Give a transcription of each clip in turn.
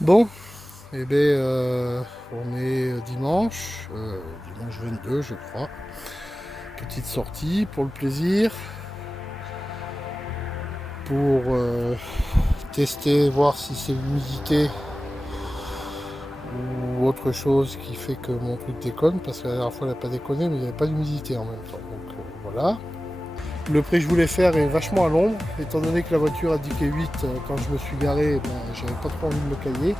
Bon, eh bien, on est dimanche 22 je crois. Petite sortie pour le plaisir, pour tester, voir si c'est l'humidité ou autre chose qui fait que mon truc déconne, parce que la dernière fois elle n'a pas déconné, mais il n'y avait pas d'humidité en même temps. Donc voilà. Le prix que je voulais faire est vachement à l'ombre, étant donné que la voiture indiquait 8 quand je me suis garé, ben, j'avais pas trop envie de me cailler.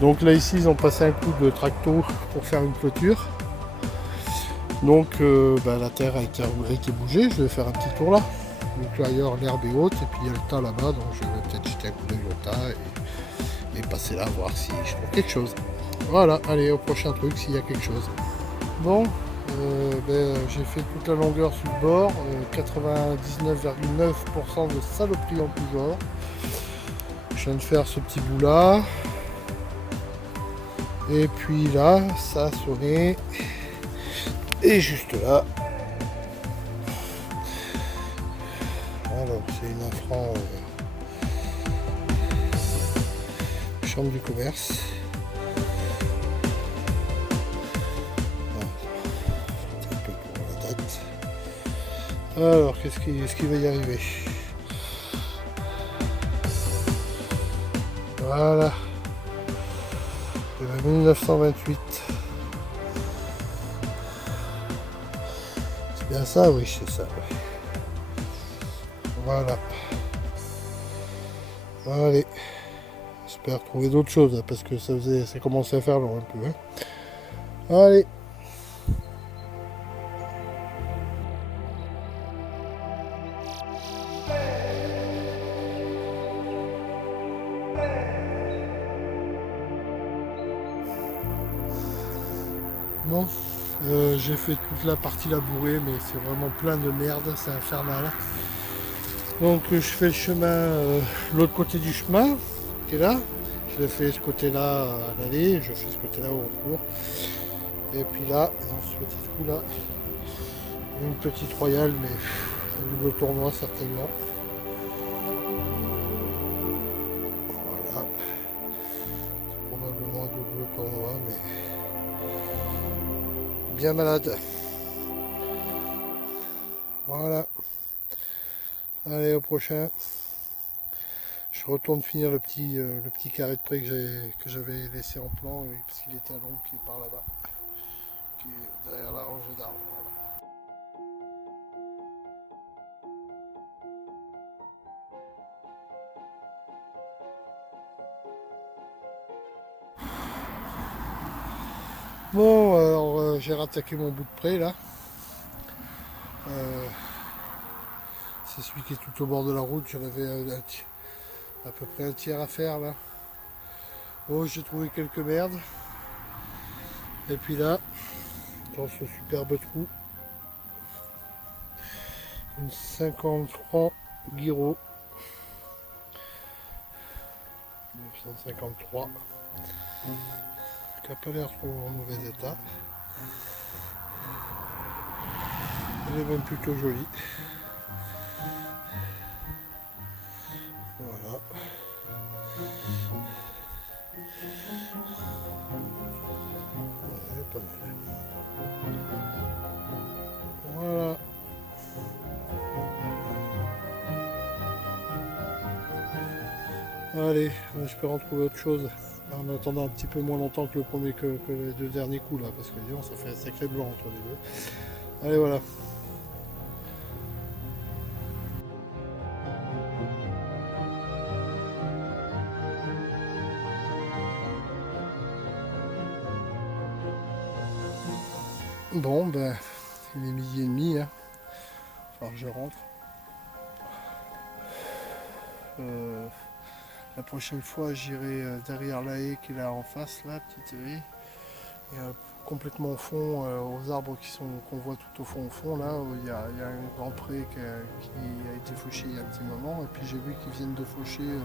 Donc là ici ils ont passé un coup de tracto pour faire une clôture. Donc la terre a été bougée, je vais faire un petit tour là. Donc là ailleurs l'herbe est haute et puis il y a le tas là-bas, donc je vais peut-être jeter un coup d'œil au tas et passer là voir si je trouve quelque chose. Voilà, allez au prochain truc s'il y a quelque chose. Bon, j'ai fait toute la longueur sur le bord, 99,9% de saloperie en tout genre. Je viens de faire ce petit bout là. Et puis là, ça a sonné. Et juste là, alors c'est une infra chambre du commerce. Un peu pour la date. Alors, qu'est-ce qui va y arriver? Voilà. De 1928. C'est bien ça, oui, c'est ça. Oui. Voilà. Allez. J'espère trouver d'autres choses, hein, parce que ça commençait à faire long un peu. Hein. Allez. Bon. J'ai fait toute la partie labourée, mais c'est vraiment plein de merde, c'est infernal. Donc je fais le chemin, l'autre côté du chemin, qui est là. Je fais ce côté-là à l'aller, je fais ce côté-là au retour. Et puis là, dans ce petit trou là, une petite royale, mais un double tournoi certainement. Voilà. C'est probablement un double tournoi, mais bien malade. Voilà. Allez, au prochain. Je retourne finir le petit carré de près que j'avais laissé en plan, parce qu'il était à l'ombre qui est par là-bas, qui est derrière la rangée d'arbres. Voilà. Bon, alors j'ai rattaqué mon bout de près là. Euh, c'est celui qui est tout au bord de la route. J'en avais à peu près un tiers à faire là. Oh, j'ai trouvé quelques merdes. Et puis là, dans ce superbe trou, une 53 Giro 1953 qui n'a pas l'air trop en mauvais état. Elle est même plutôt jolie. Voilà. Elle est pas mal. Voilà. Allez, j'espère en trouver autre chose. En attendant un petit peu moins longtemps que que les deux derniers coups là, parce que disons, ça fait un sacré blanc entre les deux. Allez, voilà. Bon, ben, il est 12h30, hein. Alors je rentre. La prochaine fois, j'irai derrière la haie qui est là en face, là, petite haie. Et, complètement au fond, aux arbres qu'on voit tout au fond, là, où il y a un grand pré qui a été fauché il y a un petit moment. Et puis j'ai vu qu'ils viennent de faucher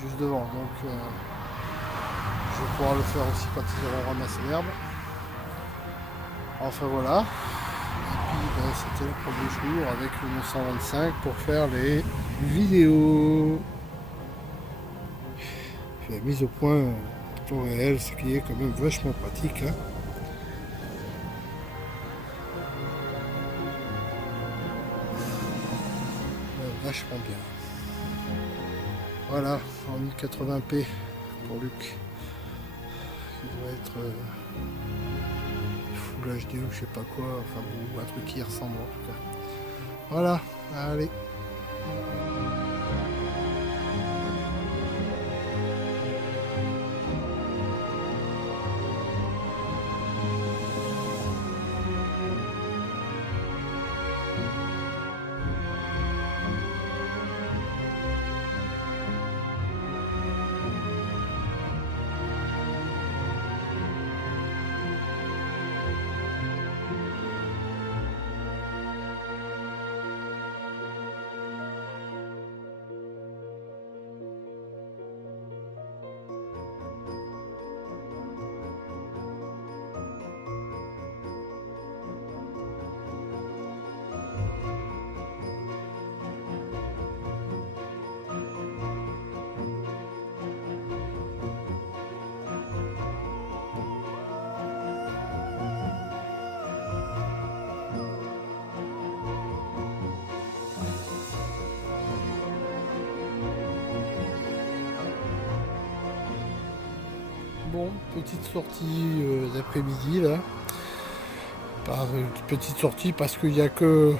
juste devant. Donc je vais pouvoir le faire aussi quand ils auront ramassé l'herbe. Enfin voilà. Et puis c'était le premier jour avec le 925 pour faire les vidéos. la mise au point en temps réel, ce qui est quand même vachement pratique. Hein. Vachement bien. Voilà, en 1080p pour Luc. Il doit être Full HD ou je sais pas quoi, enfin bon, un truc qui ressemble en tout cas. Voilà, allez. Bon, petite sortie d'après-midi là. Petite sortie parce qu'il n'y a que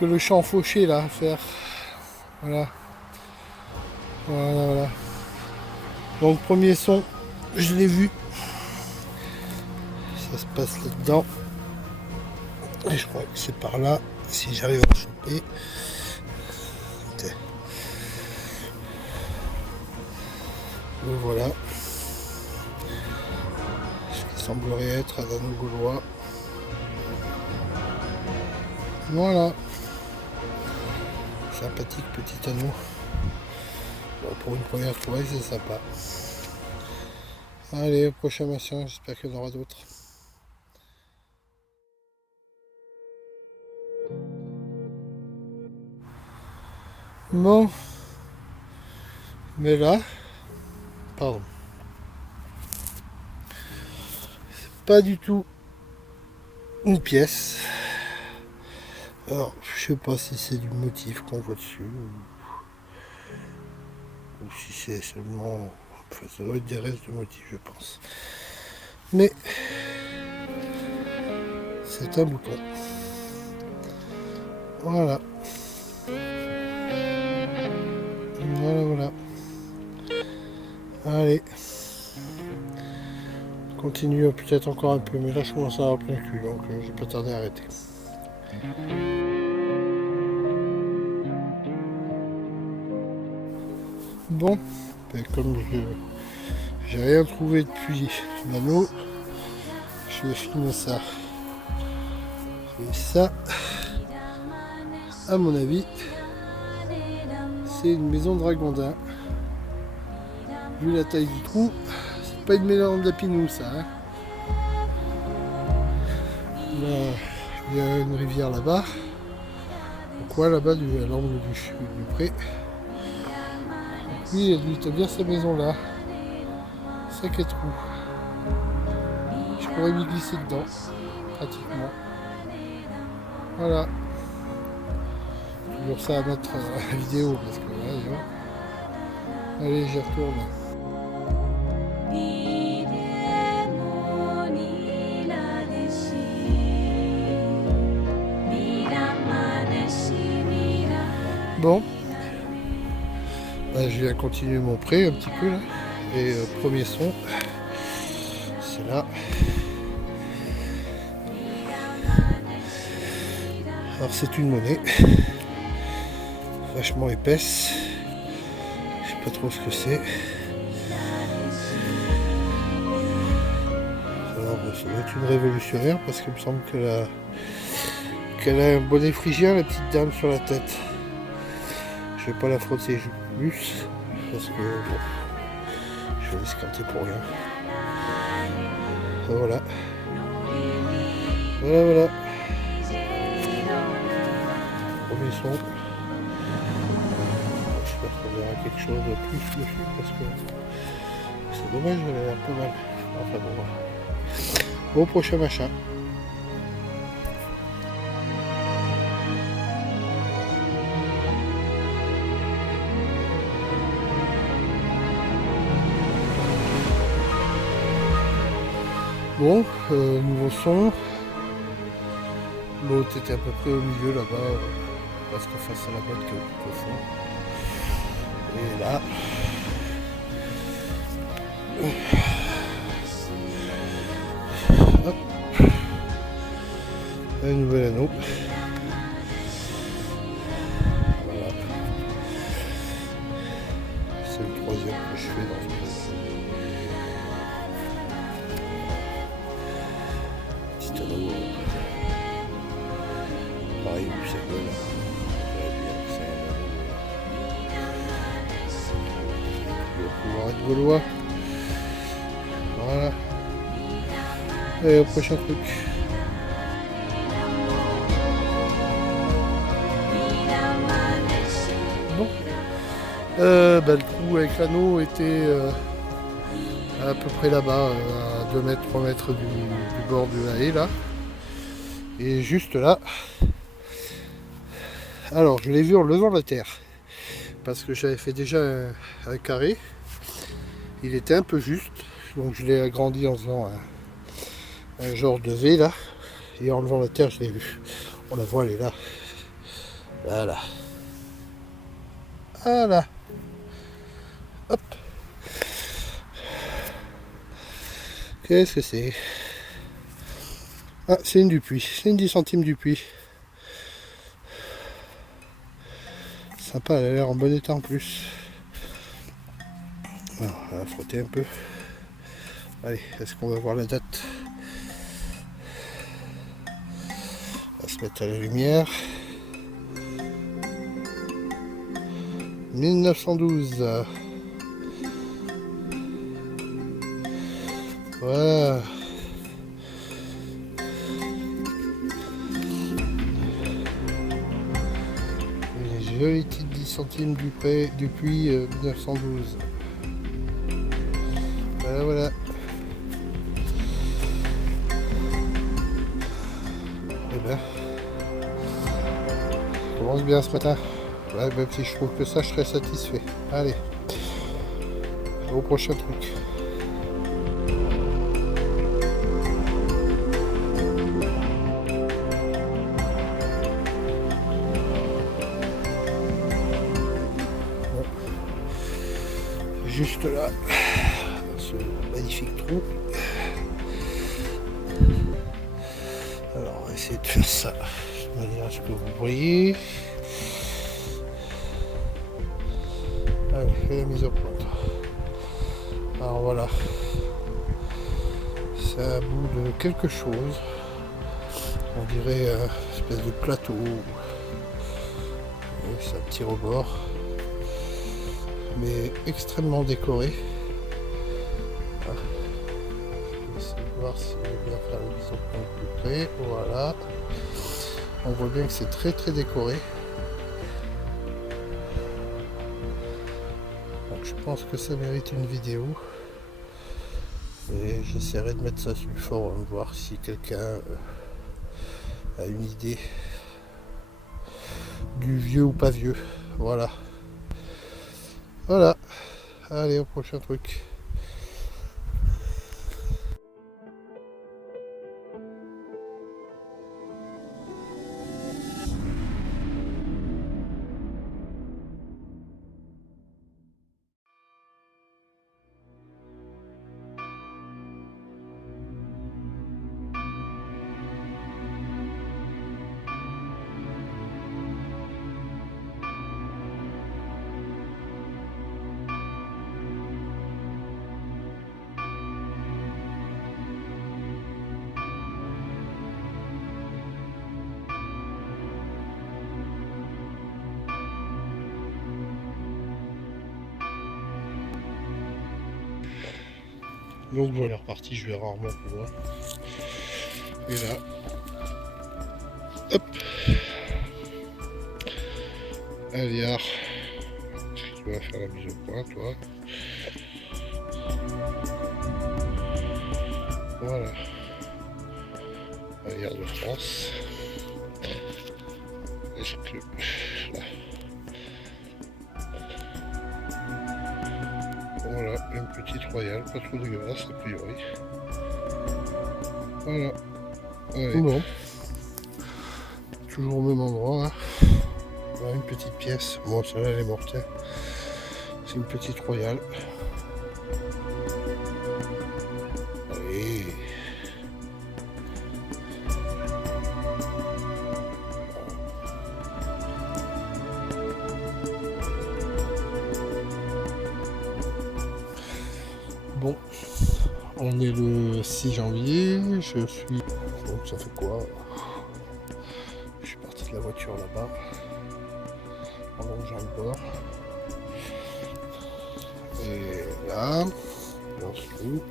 le champ fauché là à faire. Voilà. Voilà. Donc premier son, je l'ai vu. Ça se passe là-dedans. Et je crois que c'est par là, si j'arrive à le choper. Donc voilà. Ce qui semblerait être un anneau gaulois. Voilà. Sympathique petit anneau. Bon, pour une première fois, c'est sympa. Allez, prochain machin, j'espère qu'il y en aura d'autres. Bon. Mais là, pardon. C'est pas du tout une pièce. Alors, je sais pas si c'est du motif qu'on voit dessus ou si c'est seulement. Enfin, ça doit être des restes de motifs, je pense. Mais c'est un bouton. Voilà. Voilà. Allez. Continue peut-être encore un peu, mais là je commence à avoir plein de cul, donc j'ai pas tardé à arrêter. Bon, comme j'ai rien trouvé depuis l'anneau, je vais filmer ça. Et ça, à mon avis, c'est une maison dragondin. Vu la taille du trou, c'est pas une maison d'Apinou ça. Hein. Là, il y a une rivière là-bas. Pourquoi là-bas, à l'angle du pré. Oui, lui, t'as bien sa maison là. Sac et trou. Je pourrais m'y glisser dedans, pratiquement. Voilà. Toujours ça à mettre à la vidéo parce que là, allez, j'y retourne. Bon, bah, je vais continuer mon prêt un petit peu là. Et premier son, c'est là. Alors c'est une monnaie vachement épaisse. Je sais pas trop ce que c'est. Alors ça doit être une révolutionnaire parce qu'il me semble qu'elle a un bonnet phrygien, la petite dame sur la tête. Je vais pas la frotter plus parce que bon, je vais l'escanter pour rien. Et voilà. Voilà. Premier son. J'espère qu'on on verra quelque chose de plus dessus parce que c'est dommage, elle est un peu mal. Enfin bon, voilà. Au prochain machin. Bon, nouveau son. L'autre était à peu près au milieu là-bas, parce que face à la boîte qui occupe le fond. Et là. Hop. Un nouvel anneau. Voilà. C'est le troisième que je fais dans ce projet. Petit anneau. Pareil, c'est que là. Pouvoir être gaulois. Voilà. Et au prochain truc. Bon. Le trou avec l'anneau était à peu près là-bas, à 2 mètres, 3 mètres du bord de la haie là. Et juste là. Alors je l'ai vu en levant la terre. Parce que j'avais fait déjà un carré. Il était un peu juste. Donc je l'ai agrandi en faisant un genre de V là. Et en levant la terre, je l'ai vu. On la voit, elle est là. Voilà. Voilà. Hop. Qu'est-ce que c'est? Ah, c'est une Dupuis. C'est une 10 centimes Dupuis. Sympa, elle a l'air en bon état en plus. Alors, on va frotter un peu. Allez, est-ce qu'on va voir la date? On va se mettre à la lumière. 1912. Voilà. Une jolie petite 10 centimes Dupuis 1912. Voilà, voilà. Et ben, ça commence bien ce matin. Ouais, même si je trouve que ça, je serais satisfait. Allez, au prochain truc. Bon. Juste là, ce magnifique trou. Alors, on va essayer de faire ça de manière à ce que vous voyez. Allez, et la mise au point. Alors voilà, c'est un bout de quelque chose. On dirait une espèce de plateau. C'est un petit rebord, mais extrêmement décoré. Ah. Je vais essayer de voir si je vais bien faire la mise au point plus près. Voilà. On voit bien que c'est très très décoré. Donc je pense que ça mérite une vidéo. Et j'essaierai de mettre ça sur le forum, voir si quelqu'un a une idée du vieux ou pas vieux. Voilà. Voilà. Allez, au prochain truc. Donc voilà, reparti, je vais rarement plus loin. Et là, hop, un liard tu vas faire la mise au point, toi. Voilà. La guerre de France. Est-ce que... Là. Voilà, une petite royale, pas trop dégueulasse a priori. Voilà. Allez. Bon. Toujours au même endroit. Hein. Voilà, une petite pièce. Bon, celle-là elle est mortelle. C'est une petite royale. Allez. Bon, on est le 6 janvier, je suis... Donc ça fait quoi? Je suis parti de la voiture là-bas, en longeant le bord. Et là, on se trouve.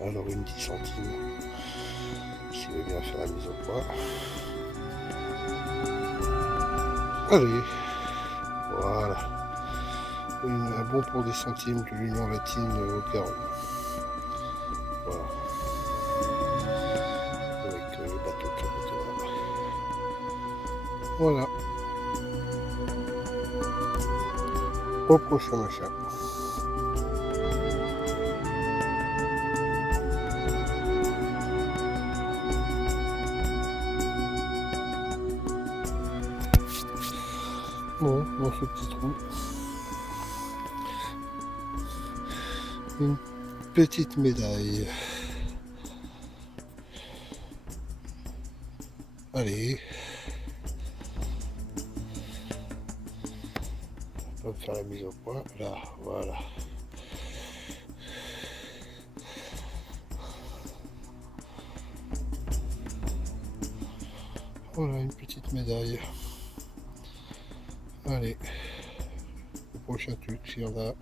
Alors une 10 centimes, qui veut bien faire la mise au point. Allez, voilà. Un bon pour des centimes de l'Union latine au Pérou. Voilà. Avec le bateau de caboteur. Voilà. Au prochain machin. Bon, dans ce petit trou. Une petite médaille. Allez. On va faire la mise au point. Là, voilà. Voilà une petite médaille. Allez. Le prochain truc, s'il y en a.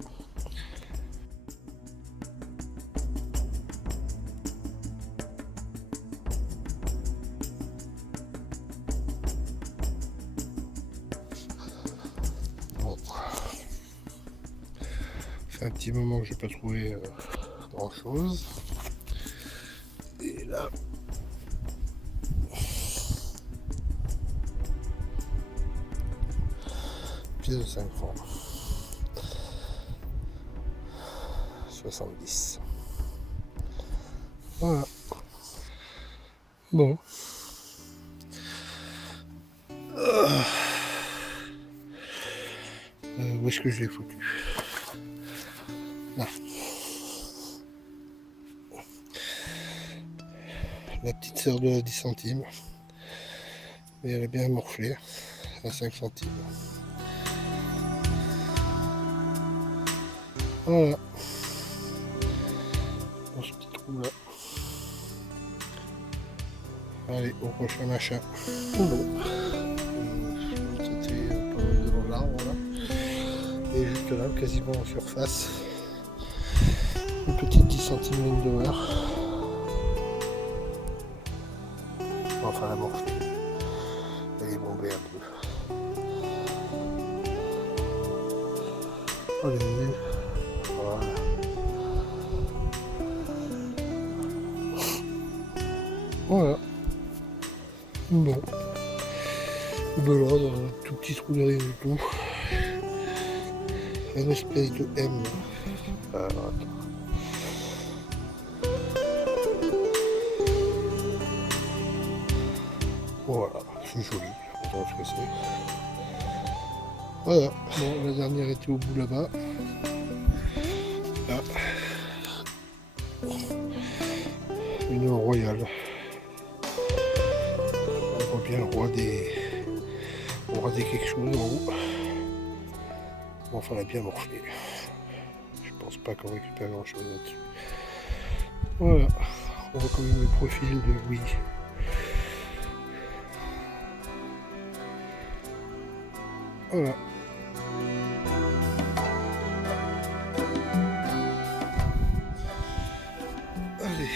Un petit moment que j'ai pas trouvé grand chose. Et là, pièce de 5 francs. 70. Voilà. Bon. Où est-ce que je l'ai foutu? Là. La petite sœur de la 10 centimes. Mais elle est bien morflée à 5 centimes. Voilà. Dans ce petit trou là. Allez, au prochain machin. Bon. C'était pas mal devant l'arbre là. Et juste là, quasiment en surface. Une petite 10 centimes ligne d'honneur. Enfin la morphée. Elle est bombée un peu. Allez. Voilà. Voilà. Bon. Voilà, dans un tout petit trou de rien du tout. Une espèce de M. Alors, attends. Voilà, c'est joli, on va voir ce que c'est. Voilà, bon, la dernière était au bout là-bas. Là. Une royale. On voit bien le roi des quelque chose en haut. Bon, enfin, elle a bien morflé. Je pense pas qu'on récupère grand chose là-dessus. Voilà, on voit quand même le profil de Louis. Voilà. Allez.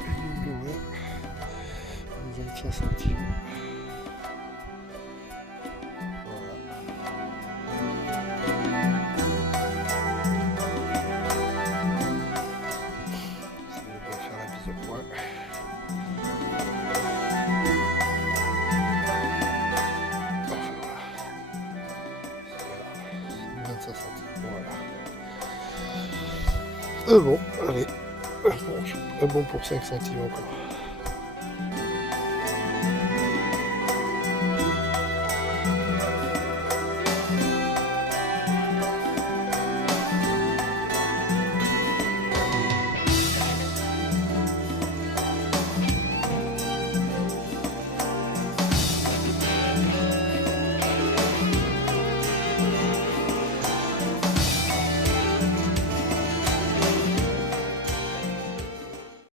Une ligne d'honneur. 25 centimes. Bon, allez. Bon, bon pour 5 centimes encore.